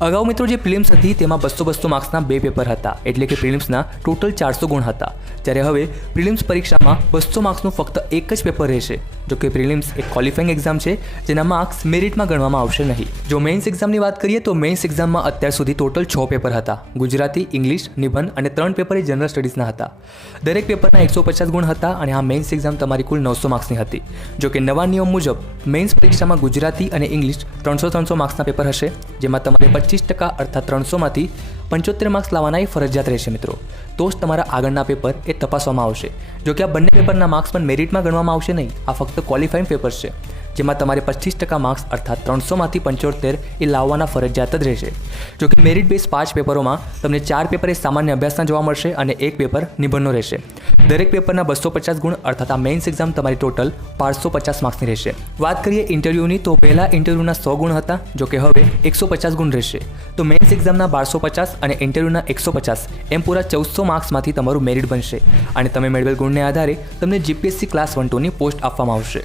અગાઉ મિત્રો જે પ્રિલિમ્સ હતી તેમાં 200 માર્ક્સના 2 પેપર હતા, એટલે કે પ્રિલિમ્સના ટોટલ 400 ગુણ હતા. જ્યારે હવે પ્રિલિમ્સ પરીક્ષામાં 200 માર્ક્સનું ફક્ત એક જ પેપર રહેશે. જો કે પ્રિલિમ્સ એક ક્વોલિફાઈંગ એક્ઝામ છે જેના માર્ક્સ મેરિટમાં ગણવામાં આવશે નહીં. જો મેઇન્સ એક્ઝામની વાત કરીએ તો મેઇન્સ એક્ઝામમાં અત્યાર સુધી ટોટલ 6 પેપર હતા. ગુજરાતી, ઇંગ્લિશ, નિબંધ અને 3 પેપર એ જનરલ સ્ટડીઝના હતા. દરેક પેપરના 150 ગુણ હતા અને આ મેઇન્સ એક્ઝામ તમારી કુલ 900 માર્ક્સની હતી. જો કે નવા નિયમ મુજબ મેઇન્સ પરીક્ષામાં ગુજરાતી અને ઇંગ્લિશ 300 માર્ક્સના પેપર હશે, જેમાં તમારે 25% અર્થાત 300માંથી 75 માર્ક્સ લાવવાના એ ફરજિયાત રહેશે મિત્રો. તો જ તમારા આગળના પેપર એ તપાસવામાં આવશે. જો કે આ બંને પેપરના માર્ક્સ પણ મેરિટમાં ગણવામાં આવશે નહીં. આ ફક્ત ક્વોલિફાઈંગ પેપર્સ છે, જેમાં તમારે 25% માર્ક્સ અર્થાત 300માંથી 75 એ લાવવાના ફરજિયાત જ રહેશે. જો કે મેરિટ બેઝ 5 પેપરોમાં તમને 4 પેપર એ સામાન્ય અભ્યાસના જોવા મળશે અને 1 પેપર નિબંધનો રહેશે. દરેક પેપરના 250 ગુણ અર્થાત આ મેઇન્સ એક્ઝામ તમારી ટોટલ 550 માર્ક્સની રહેશે. વાત કરીએ ઇન્ટરવ્યૂની તો પહેલા ઇન્ટરવ્યૂના 100 ગુણ હતા, જો કે હવે 150 ગુણ રહેશે. તો મેઇન્સ એક્ઝામના 1250 અને ઇન્ટરવ્યૂના 150 એમ પૂરા 1400 માર્ક્સમાંથી તમારું મેરિટ બનશે અને તમે મેળવેલ ગુણને આધારે તમને જીપીએસસી ક્લાસ 1-2ની પોસ્ટ આપવામાં આવશે.